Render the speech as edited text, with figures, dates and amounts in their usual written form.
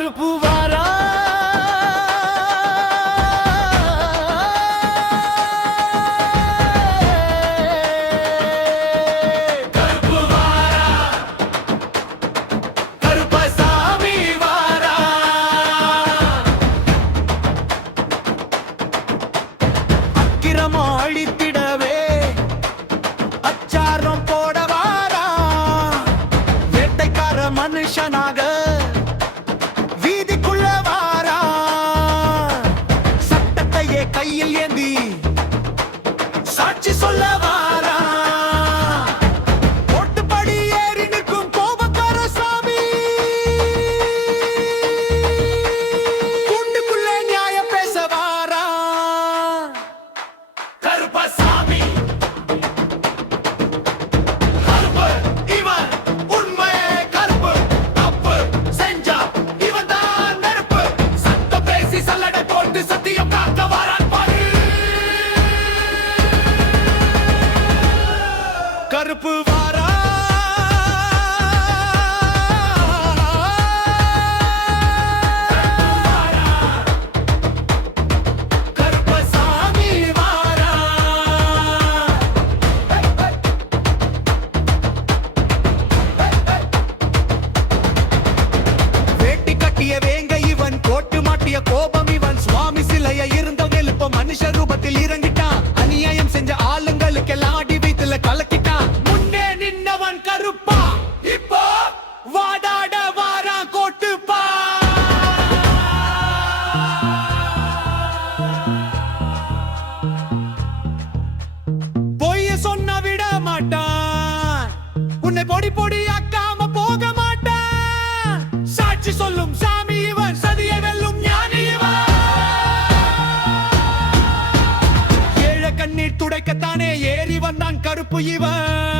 கருப்பு வாரா அழித்திடவே அச்சாரம் போட வாரா வேட்டைக்கார மனுஷனாக வீதிக்குள்ள வாரா சட்டத்தையே கையில் ஏந்தி சாட்சி சொல்ல வாரா ஓட்டுப்படி ஏறி நிற்கும் கோபக்கார சாமி கூண்டுக்குள்ளே நியாயம் பேச வாரா கருப்பசாமி கருப்பு இவன் உண்மை கருப்பு தப்பு செஞ்சா இவன் தான் நெருப்பு சத்தம் பேசி சல்லடை போட்டு சத்தியம் காக்க வாரான் பாரு கருப்பு வாரா வேங்க இவன் கோட்டு மாட்டிய கோபம் இவன் சுவாமி சிலைய இருந்த எழுப்ப மனுஷ ரூபத்தில் இறங்கிட்டான் அநியாயம் செஞ்ச ஆளுங்களுக்கு எல்லாம் அடி வைத்துல கலக்கிட்டான் முன்னே நின்னவன் கருப்பா இப்போ வாடாட வாரா கோட்டுப்பா பொய்ய சொன்ன விட மாட்டான் உன்னை பொடி பொடி ஆக்காம போக மாட்டான் சாட்சி சொல்லும் சாமி இவன் சதியை வெல்லும் ஞானி இவன் ஏழ கண்ணீர் துடைக்கத்தானே ஏறி வந்தான் கருப்பு இவன்